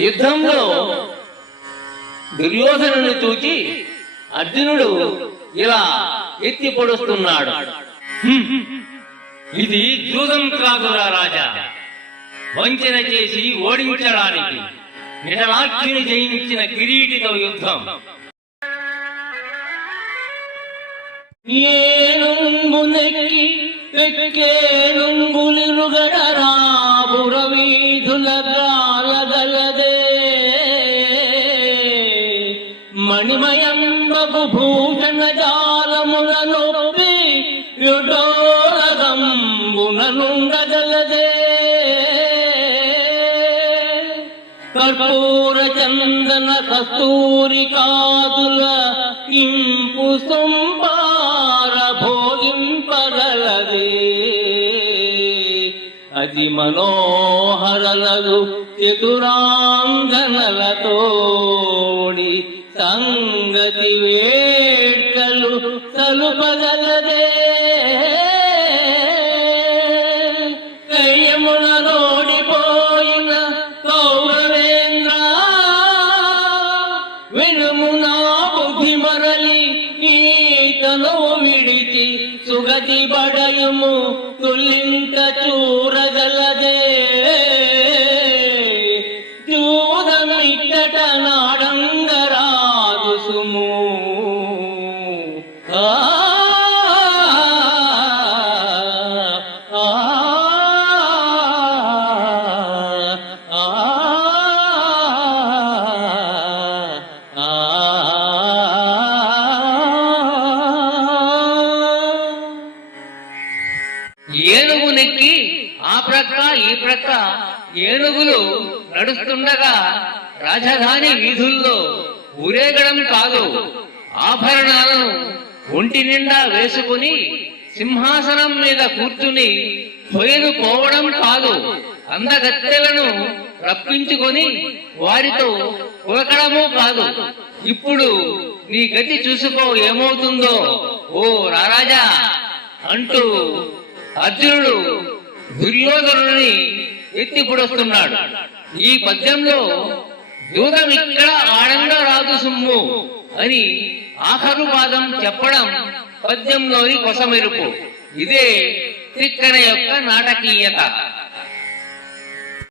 యుద్ధంలో దుర్యోధనుని చూచి అర్జునుడు ఇలా ఎత్తి పొడుస్తున్నాడు. ఇది జూదం కాదురా రాజా, వంచన చేసి ఓడించడానికి నిటలాక్షిని జయించిన కిరీటితో యుద్ధం. ఏనుంగునెక్కి ఎక్కేనుంగులిరుగడరా పురవీధుల గాలగలదే మణిమయంబకు భూషణ జాలములను యుడోరగంబుననుండగలదే కర్పూర చందన కస్తూరి కాదుల ఇంపు సొంపార భోగింపగలదే అతి మనోహరలగు చతురాంగనలతోడి సంగతి వేడ్కలు సలుపగలదే కయ్యమున నోడిపోయిన కౌరవేంద్ర వినుమునా బుద్ధి మరలి ఈతను విడిచి సుగతి బడయుము తుల్లింత చూరగలదే జూదమిట్టట నాడంగరాదు సుము ఏనుగునెక్కి ఆ ప్రక్క ఈ ప్రక్క ఏనుగులు నడుస్తుండగా రాజధాని వీధుల్లో ఊరేగడం కాదు, ఆభరణాలను ఒంటి నిండా వేసుకుని సింహాసనం మీద కూర్చుని పొయ్యలు పోవడం కాదు, అందగత్తెలను రప్పించుకొని వారితో ఉరకడము కాదు. ఇప్పుడు నీ గతి చూసుకో ఏమవుతుందో ఓ రారాజా అంటూ అర్జునుడు దుర్యోధనుని ఎత్తిపొడుస్తున్నాడు. ఈ పద్యంలో జూదం ఇక్కడ ఆడంగా రాదు సుమ్ము అని ఆఖరు పాదం చెప్పడం పద్యంలోని కొసమెరుపు. ఇదే తిక్కన యొక్క నాటకీయత.